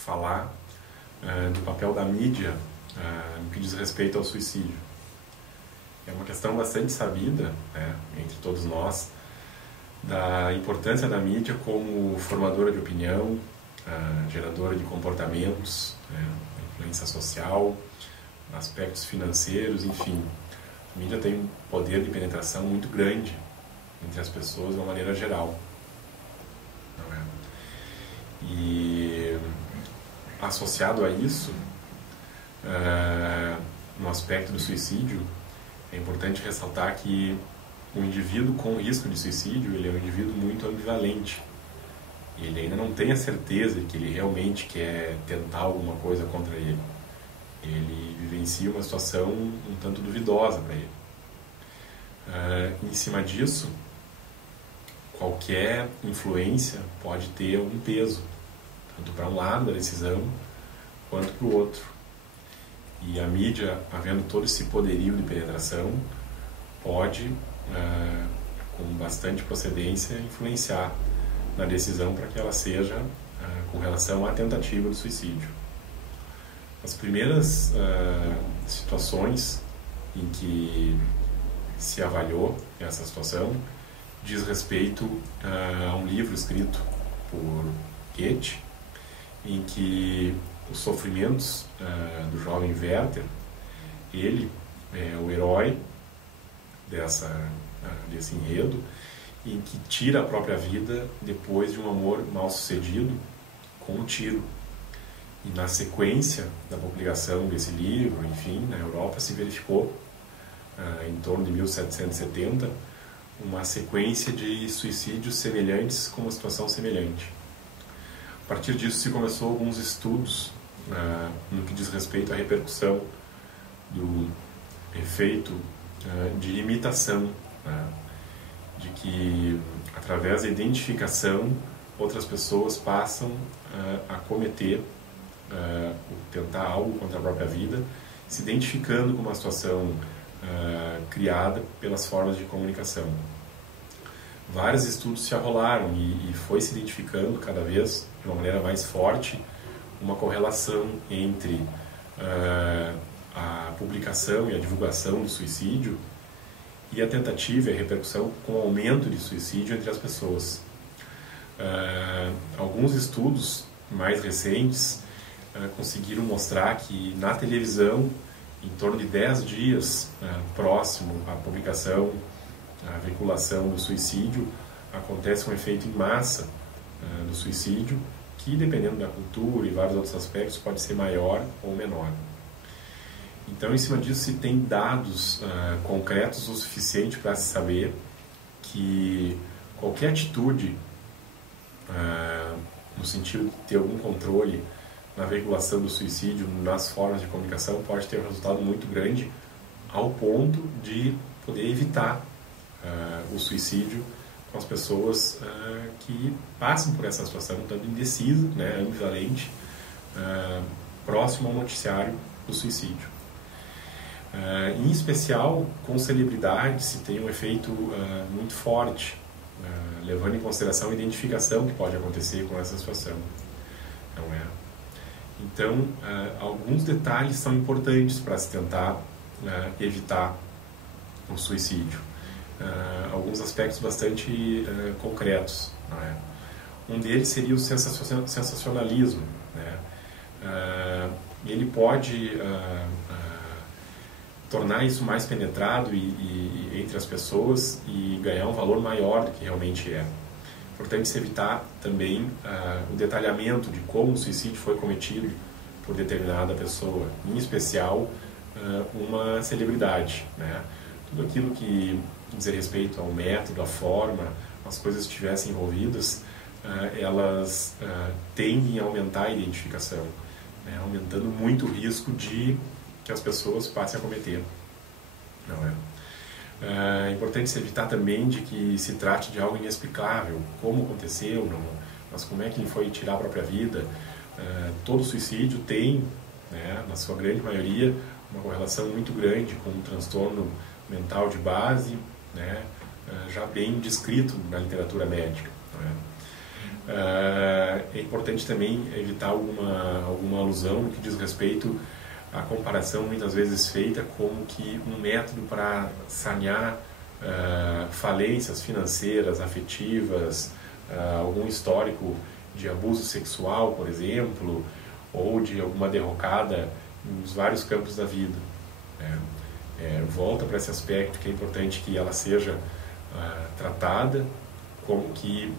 falar do papel da mídia no que diz respeito ao suicídio. É uma questão bastante sabida, né, entre todos nós, da importância da mídia como formadora de opinião, geradora de comportamentos, né, influência social, aspectos financeiros, enfim. A mídia tem um poder de penetração muito grande entre as pessoas de uma maneira geral. Não é? E associado a isso, no aspecto do suicídio, é importante ressaltar que o indivíduo com risco de suicídio, ele é um indivíduo muito ambivalente. Ele ainda não tem a certeza de que ele realmente quer tentar alguma coisa contra ele. Ele vivencia uma situação um tanto duvidosa para ele. Em cima disso, qualquer influência pode ter um peso, tanto para um lado da decisão quanto para o outro. E a mídia, havendo todo esse poderio de penetração, pode, com bastante procedência, influenciar na decisão para que ela seja com relação à tentativa de suicídio. As primeiras situações em que se avaliou essa situação diz respeito a um livro escrito por Goethe, em que os sofrimentos do jovem Werther, ele é o herói desse enredo, em que tira a própria vida depois de um amor mal sucedido com um tiro. E na sequência da publicação desse livro, enfim, na Europa se verificou, em torno de 1770, uma sequência de suicídios semelhantes com uma situação semelhante. A partir disso se começou alguns estudos no que diz respeito à repercussão do efeito de imitação, de que através da identificação outras pessoas passam a cometer, tentar algo contra a própria vida, se identificando com uma situação criada pelas formas de comunicação. Vários estudos se arrolaram e foi se identificando cada vez de uma maneira mais forte uma correlação entre a publicação e a divulgação do suicídio e a tentativa e a repercussão com o aumento de suicídio entre as pessoas. Alguns estudos mais recentes conseguiram mostrar que na televisão, em torno de 10 dias próximo à publicação, à veiculação do suicídio, acontece um efeito em massa do suicídio, que dependendo da cultura e vários outros aspectos pode ser maior ou menor. Então, em cima disso, se tem dados concretos o suficiente para se saber que qualquer atitude no sentido de ter algum controle na veiculação do suicídio, nas formas de comunicação, pode ter um resultado muito grande ao ponto de poder evitar o suicídio com as pessoas que passam por essa situação tanto indecisa, né, ambivalente, próximo ao noticiário do suicídio. Em especial, com celebridades, se tem um efeito muito forte, levando em consideração a identificação que pode acontecer com essa situação. Não é? Então, alguns detalhes são importantes para se tentar evitar o suicídio. Alguns aspectos bastante concretos. Não é? Um deles seria o sensacionalismo. Né? Ele pode tornar isso mais penetrado entre as pessoas e ganhar um valor maior do que realmente é. Importante se evitar também o detalhamento de como o suicídio foi cometido por determinada pessoa, em especial uma celebridade. Né? Tudo aquilo que dizer respeito ao método, à forma, as coisas que estivessem envolvidas, elas tendem a aumentar a identificação, né? Aumentando muito o risco de que as pessoas passem a cometer. Não é? É importante se evitar também de que se trate de algo inexplicável, como aconteceu, não, mas como é que ele foi tirar a própria vida. Todo suicídio tem, né, na sua grande maioria, uma correlação muito grande com um transtorno mental de base, né, já bem descrito na literatura médica. Não é? É importante também evitar alguma alusão no que diz respeito à comparação muitas vezes feita como que um método para sanear falências financeiras, afetivas, algum histórico de abuso sexual, por exemplo, ou de alguma derrocada nos vários campos da vida. Volta para esse aspecto que é importante que ela seja tratada como que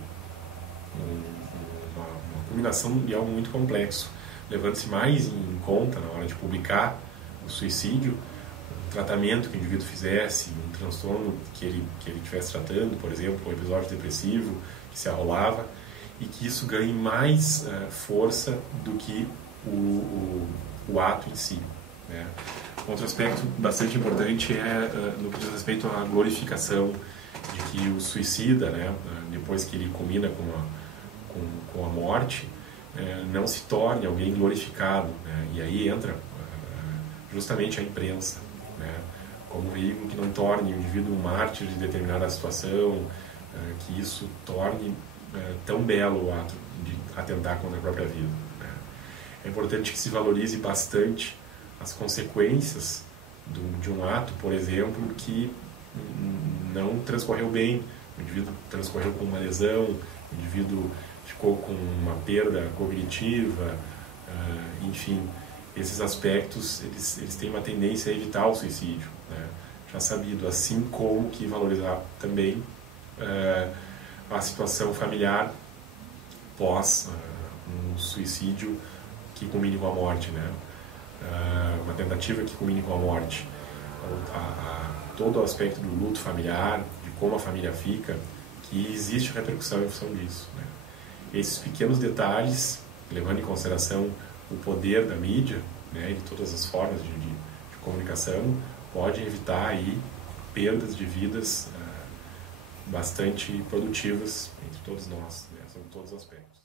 uma combinação de algo muito complexo, levando-se mais em conta na hora de publicar o suicídio, o tratamento que o indivíduo fizesse, um transtorno que ele estivesse tratando, por exemplo, um episódio depressivo que se arrolava, e que isso ganhe mais força do que o ato em si. Né? Outro aspecto bastante importante é no que diz respeito à glorificação de que o suicida, né, depois que ele culmina com a morte, não se torne alguém glorificado. Né? E aí entra justamente a imprensa, né? Como um veículo que não torne o indivíduo um mártir de determinada situação, que isso torne tão belo o ato de atentar contra a própria vida. Né? É importante que se valorize bastante as consequências de um ato, por exemplo, que não transcorreu bem, o indivíduo transcorreu com uma lesão, o indivíduo ficou com uma perda cognitiva, enfim, esses aspectos eles têm uma tendência a evitar o suicídio, né? Já sabido, assim como que valorizar também a situação familiar pós um suicídio que culmine com a morte, né? Uma tentativa que culmine com a morte, todo o aspecto do luto familiar, de como a família fica, que existe repercussão em função disso, né? Esses pequenos detalhes, levando em consideração o poder da mídia, né, e de todas as formas de comunicação, podem evitar aí perdas de vidas bastante produtivas entre todos nós, né, sobre todos os aspectos.